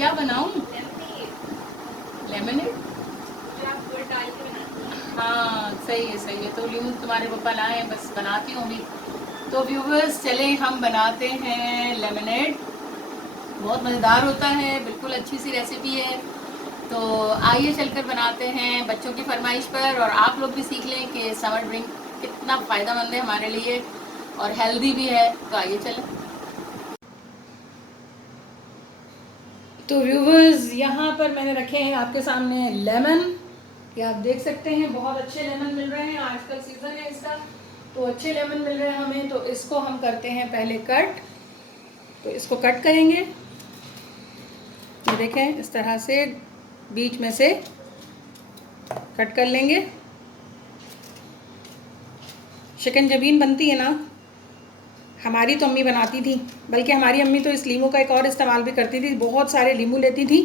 क्या बनाऊं? लेमनेड। हाँ सही है। तो लीमू तुम्हारे पापा लाए हैं, बस बनाती हूँ अभी। तो व्यूवर्स चले हम बनाते हैं लेमनेड। बहुत मज़ेदार होता है, बिल्कुल अच्छी सी रेसिपी है। तो आइए चलकर बनाते हैं बच्चों की फरमाइश पर, और आप लोग भी सीख लें कि समर ड्रिंक कितना फ़ायदेमंद है हमारे लिए और हेल्दी भी है। तो आइए चलें। तो व्यूवर्स यहाँ पर मैंने रखे हैं आपके सामने लेमन। ये आप देख सकते हैं बहुत अच्छे लेमन मिल रहे हैं, आजकल सीज़न है इसका, तो अच्छे लेमन मिल रहे हैं हमें। तो इसको हम करते हैं पहले कट। तो इसको कट करेंगे, ये देखें इस तरह से बीच में से कट कर लेंगे। शिकंजबीन बनती है ना, हमारी तो अम्मी बनाती थी, बल्कि हमारी अम्मी तो इस लीमू का एक और इस्तेमाल भी करती थी। बहुत सारे लीमू लेती थी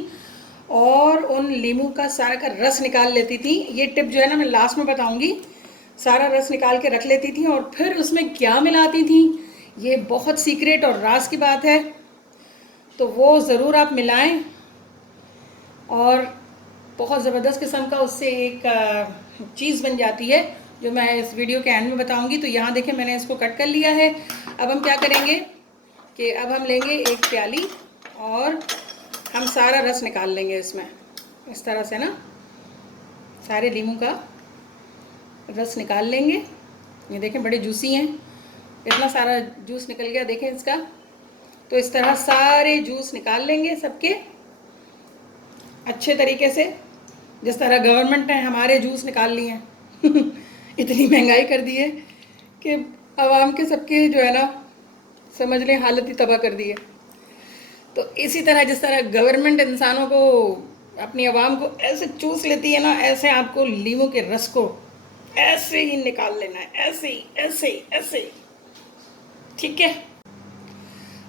और उन लीमू का सारा का रस निकाल लेती थी। ये टिप जो है ना मैं लास्ट में बताऊंगी। सारा रस निकाल के रख लेती थी और फिर उसमें क्या मिलाती थी, ये बहुत सीक्रेट और राज की बात है। तो वो ज़रूर आप मिलाएं और बहुत ज़बरदस्त किस्म का उससे एक चीज़ बन जाती है, जो मैं इस वीडियो के एंड में बताऊंगी। तो यहाँ देखें मैंने इसको कट कर लिया है। अब हम क्या करेंगे कि अब हम लेंगे एक प्याली और हम सारा रस निकाल लेंगे इसमें, इस तरह से ना सारे लीमू का रस निकाल लेंगे। ये देखें बड़े जूसी हैं, इतना सारा जूस निकल गया देखें इसका। तो इस तरह सारे जूस निकाल लेंगे सबके अच्छे तरीके से, जिस तरह गवर्नमेंट ने हमारे जूस निकाल लिए हैं। इतनी महंगाई कर दी है कि आवाम के सबके जो है ना समझ लें हालत ही तबाह कर दी है। तो इसी तरह जिस तरह गवर्नमेंट इंसानों को, अपनी आवाम को ऐसे चूस लेती है ना, ऐसे आपको लीमू के रस को ऐसे ही निकाल लेना है, ऐसे ही ऐसे ही ऐसे ही। ठीक है।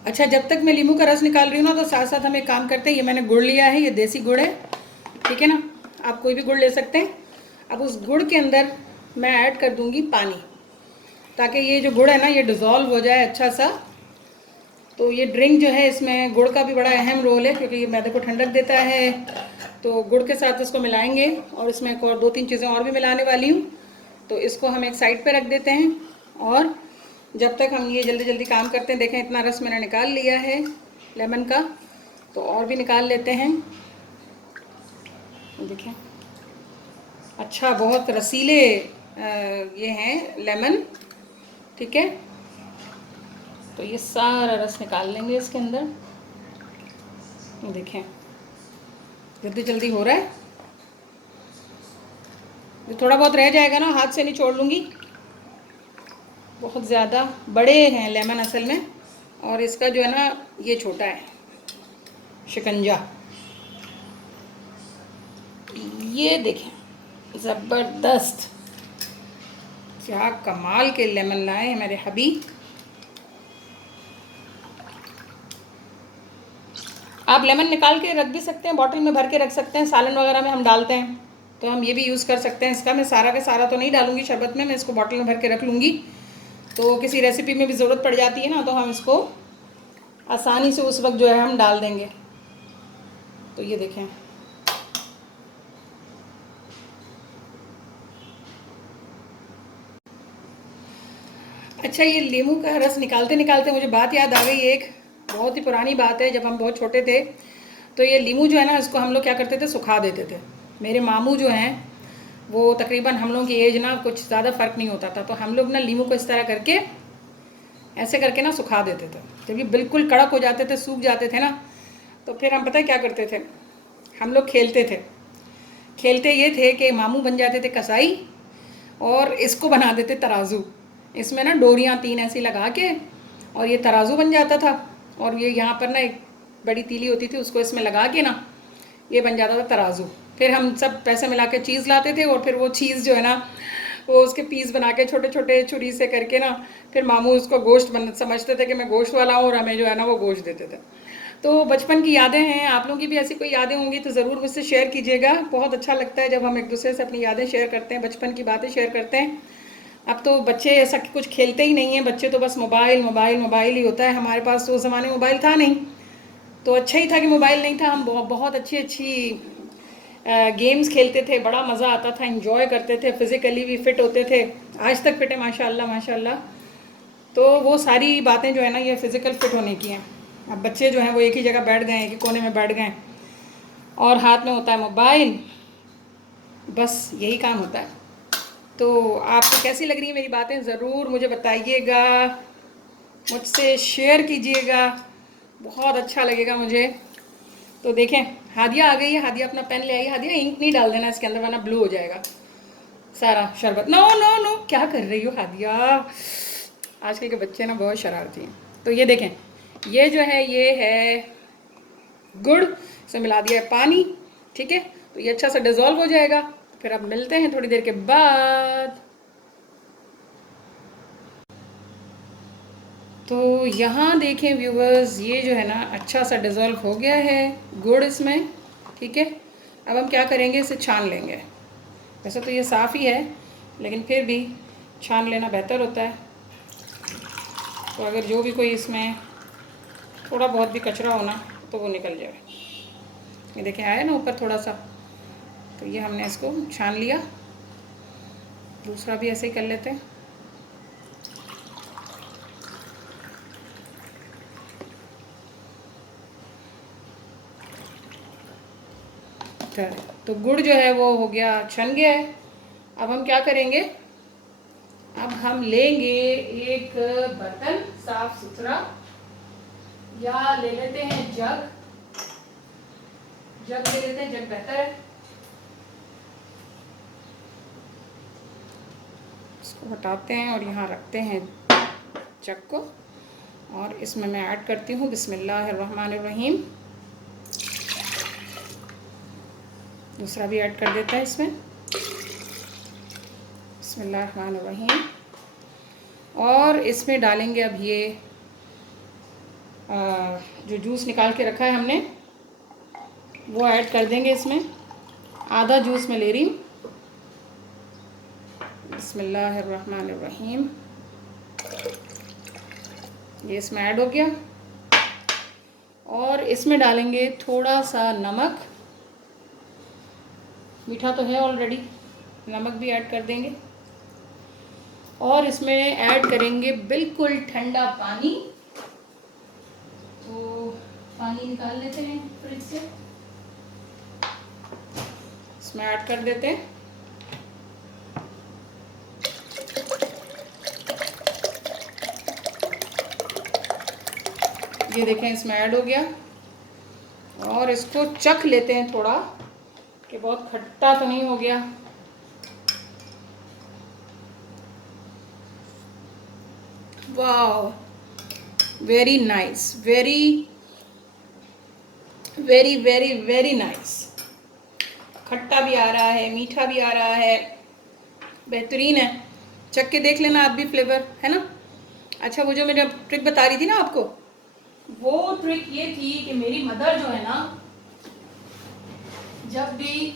अच्छा, जब तक मैं लीमू का रस निकाल रही हूँ ना, तो साथ साथ हम एक काम करते हैं। ये मैंने गुड़ लिया है, ये देसी गुड़ है, ठीक है ना, आप कोई भी गुड़ ले सकते हैं। अब उस गुड़ के अंदर मैं ऐड कर दूंगी पानी, ताकि ये जो गुड़ है ना ये डिज़ोल्व हो जाए अच्छा सा। तो ये ड्रिंक जो है इसमें गुड़ का भी बड़ा अहम रोल है, क्योंकि ये मैदे को ठंडक देता है। तो गुड़ के साथ इसको मिलाएंगे और इसमें एक और 2-3 चीज़ें और भी मिलाने वाली हूँ। तो इसको हम एक साइड पे रख देते हैं और जब तक हम ये जल्दी जल्दी काम करते हैं। देखें इतना रस मैंने निकाल लिया है लेमन का, तो और भी निकाल लेते हैं। देखें अच्छा बहुत रसीले ये हैं लेमन, ठीक है। तो ये सारा रस निकाल लेंगे इसके अंदर। देखें जल्दी जल्दी हो रहा है। ये थोड़ा बहुत रह जाएगा ना, हाथ से नहीं छोड़ लूँगी, बहुत ज़्यादा बड़े हैं लेमन असल में, और इसका जो है ना ये छोटा है शिकंजा। ये देखें ज़बरदस्त, क्या कमाल के लेमन लाए हैं मेरे हबी। आप लेमन निकाल के रख भी सकते हैं, बॉटल में भर के रख सकते हैं, सालन वगैरह में हम डालते हैं तो हम ये भी यूज़ कर सकते हैं इसका। मैं सारा का सारा तो नहीं डालूंगी शरबत में, मैं इसको बॉटल में भर के रख लूँगी। तो किसी रेसिपी में भी ज़रूरत पड़ जाती है ना, तो हम इसको आसानी से उस वक्त जो है हम डाल देंगे। तो ये देखें अच्छा, ये लीमू का रस निकालते निकालते मुझे बात याद आ गई, एक बहुत ही पुरानी बात है। जब हम बहुत छोटे थे तो ये लीमू जो है ना इसको हम लोग क्या करते थे, सुखा देते थे। मेरे मामू जो हैं वो तकरीबन हम लोगों की एज ना कुछ ज़्यादा फ़र्क नहीं होता था, तो हम लोग ना लीमू को इस तरह करके ऐसे करके ना सुखा देते थे। जब ये बिल्कुल कड़क हो जाते थे, सूख जाते थे ना, तो फिर हम पता है क्या करते थे, हम लोग खेलते थे। खेलते ये थे कि मामू बन जाते थे कसाई और इसको बना देते तराजू। इसमें ना डोरियाँ 3 ऐसी लगा के और ये तराजू बन जाता था। और ये यहाँ पर ना एक बड़ी तीली होती थी, उसको इसमें लगा के ना ये बन जाता था तराजू। फिर हम सब पैसे मिला के चीज़ लाते थे और फिर वो चीज़ जो है ना वो उसके पीस बना के छोटे छोटे छुरी से करके ना, फिर मामू उसको गोश्त समझते थे कि मैं गोश्त वाला हूँ, और हमें जो है ना वो गोश्त देते थे। तो बचपन की यादें हैं। आप लोगों की भी ऐसी कोई यादें होंगी तो ज़रूर मुझसे शेयर कीजिएगा। बहुत अच्छा लगता है जब हम एक दूसरे से अपनी यादें शेयर करते हैं, बचपन की बातें शेयर करते हैं। अब तो बच्चे ऐसा कुछ खेलते ही नहीं हैं, बच्चे तो बस मोबाइल मोबाइल मोबाइल ही होता है। हमारे पास तो उस ज़माने मोबाइल था नहीं, तो अच्छा ही था कि मोबाइल नहीं था, हम बहुत बहुत अच्छी अच्छी गेम्स खेलते थे, बड़ा मज़ा आता था, इंजॉय करते थे, फिज़िकली भी फिट होते थे। आज तक फिट है माशाल्लाह माशाल्लाह। तो वो सारी बातें जो है ना, ये फिज़िकल फिट होने की हैं। अब बच्चे जो हैं वो एक ही जगह बैठ गए, एक ही कोने में बैठ गए और हाथ में होता है मोबाइल, बस यही काम होता है। तो आपको कैसी लग रही है मेरी बातें, ज़रूर मुझे बताइएगा, मुझसे शेयर कीजिएगा, बहुत अच्छा लगेगा मुझे। तो देखें, हादिया आ गई है, हादिया अपना पेन ले आई। हादिया इंक नहीं डाल देना इसके अंदर वरना ब्लू हो जाएगा सारा शरबत। नो नो नो, क्या कर रही हो हादिया? आजकल के बच्चे ना बहुत शरारती हैं। तो ये देखें, ये जो है ये है गुड़, इसमें मिला दिया है पानी, ठीक है। तो ये अच्छा सा डिज़ोल्व हो जाएगा। फिर अब मिलते हैं थोड़ी देर के बाद। तो यहाँ देखें व्यूवर्स, ये जो है ना अच्छा सा डिज़ोल्व हो गया है गुड़ इसमें, ठीक है। अब हम क्या करेंगे, इसे छान लेंगे। वैसे तो ये साफ़ ही है, लेकिन फिर भी छान लेना बेहतर होता है। तो अगर जो भी कोई इसमें थोड़ा बहुत भी कचरा होना तो वो निकल जाए। ये देखें आया ना ऊपर थोड़ा सा, तो ये हमने इसको छान लिया। दूसरा भी ऐसे ही कर लेते हैं। तो गुड़ जो है वो हो गया, छन गया है। अब हम क्या करेंगे, अब हम लेंगे एक बर्तन साफ सुथरा, या ले लेते हैं जग। जग ले लेते हैं, जग बेहतर है। इसको हटाते हैं और यहाँ रखते हैं जग को, और इसमें मैं ऐड करती हूँ बिस्मिल्लाहिर्रहमानिर्रहीम। दूसरा भी ऐड कर देता है इसमें, बिस्मिल्लाहिर्रहमानिर्रहीम। और इसमें डालेंगे अब ये जो जूस निकाल के रखा है हमने, वो ऐड कर देंगे इसमें। आधा जूस मैं ले रही हूँ, बिस्मिल्लाहिर्रहमानिर्रहीम। ये इसमें ऐड हो गया। और इसमें डालेंगे थोड़ा सा नमक, मीठा तो है ऑलरेडी, नमक भी ऐड कर देंगे। और इसमें ऐड करेंगे बिल्कुल ठंडा पानी। तो पानी निकाल लेते हैं फ्रिज से, इसमें ऐड कर देते हैं। ये देखें इसमें ऐड हो गया। और इसको चख लेते हैं थोड़ा कि बहुत खट्टा तो नहीं हो गया। वाह, very nice, very very very very nice. खट्टा भी आ रहा है, मीठा भी आ रहा है, बेहतरीन है। चख के देख लेना आप भी, फ्लेवर है ना। अच्छा, वो जो मैं ट्रिक बता रही थी ना आपको, वो ट्रिक ये थी कि मेरी मदर जो है ना, जब भी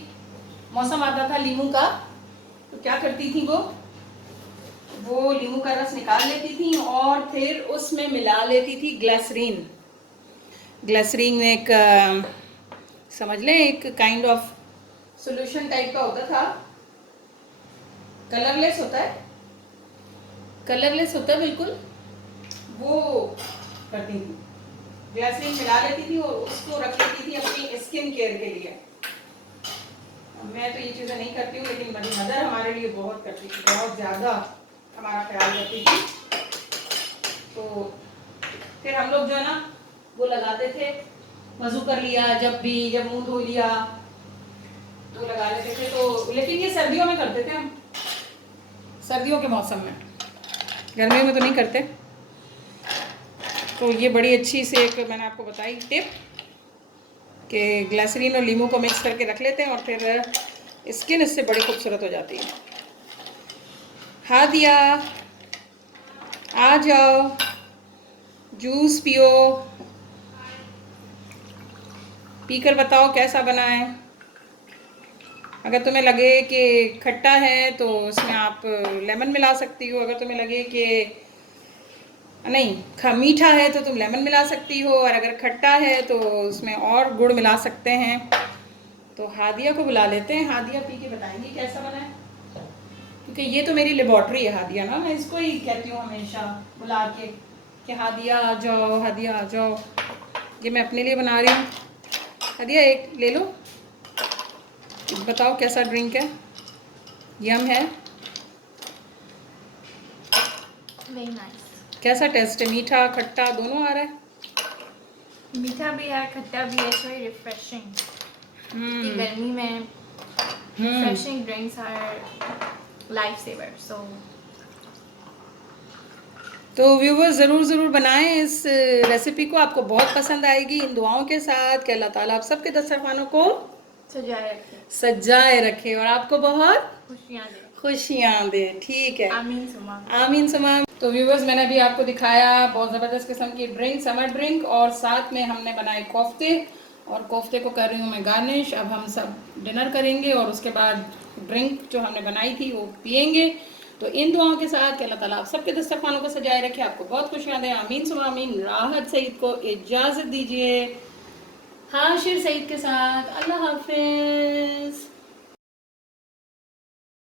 मौसम आता था लीमू का, तो क्या करती थी, वो लीमू का रस निकाल लेती थी और फिर उसमें मिला लेती थी ग्लिसरीन। ग्लिसरीन एक समझ लें एक काइंड ऑफ सॉल्यूशन टाइप का होता था, कलरलेस होता है, कलरलेस होता है बिल्कुल। वो करती थी, ग्लिसरीन मिला लेती थी और उसको रख लेती थी अपनी स्किन केयर के लिए। मैं तो ये चीज़ें नहीं करती हूँ, लेकिन मेरी मदर हमारे लिए बहुत करती थी, बहुत ज़्यादा हमारा ख्याल रखती थी। तो फिर हम लोग जो है ना वो लगाते थे, वज़ू कर लिया, जब मुंह धो लिया तो लगा लेते थे। तो लेकिन ये सर्दियों में करते थे हम, सर्दियों के मौसम में, गर्मियों में तो नहीं करते। तो ये बड़ी अच्छी से एक मैंने आपको बताई टिप कि ग्लिसरीन और लीमू को मिक्स करके रख लेते हैं और फिर स्किन इससे बड़ी खूबसूरत हो जाती है। हादिया आ जाओ, जूस पियो, पीकर बताओ कैसा बना है। अगर तुम्हें लगे कि खट्टा है तो उसमें आप लेमन मिला सकती हो। अगर तुम्हें लगे कि नहीं, मीठा है तो तुम लेमन मिला सकती हो, और अगर खट्टा है तो उसमें और गुड़ मिला सकते हैं। तो हादिया को बुला लेते हैं, हादिया पी के बताएंगी कैसा बना है, क्योंकि ये तो मेरी लेबॉर्ट्री है हादिया ना, मैं इसको ही कहती हूँ हमेशा बुला के कि हादिया आ जाओ, हादिया आ जाओ। ये मैं अपने लिए बना रही हूँ। हादिया एक ले लो, बताओ कैसा ड्रिंक है। यम है, वेरी नाइस। कैसा टेस्ट है, मीठा खट्टा दोनों आ रहा है? मीठा भी है, खट्टा भी है, वेरी रिफ्रेशिंग। हम्म गर्मी में refreshing drinks are life saver. So तो व्यूवर्स ज़रूर बनाएं इस रेसिपी को, आपको बहुत पसंद आएगी। इन दुआओं के साथ कि अल्लाह ताला आप सबके दस्तरखानों को सजाए रखे और आपको बहुत खुशियाँ दे। ठीक है, आमीन सुमा। आमीन सुमा। तो व्यूवर्स, मैंने अभी आपको दिखाया बहुत ज़बरदस्त किस्म की ड्रिंक, समर ड्रिंक, और साथ में हमने बनाए कोफ्ते, और कोफ्ते को कर रही हूँ मैं गार्निश। अब हम सब डिनर करेंगे और उसके बाद ड्रिंक जो हमने बनाई थी वो पियेंगे। तो इन दुआओं के साथ कि अल्लाह ताला आप सबके दस्तरखानों को सजाए रखे, आपको बहुत खुशियाँ दें। आमीन सुमा आमीन। राहत सईद को इजाज़त दीजिए हाशिर सईद के साथ। अल्लाह हाफिज़।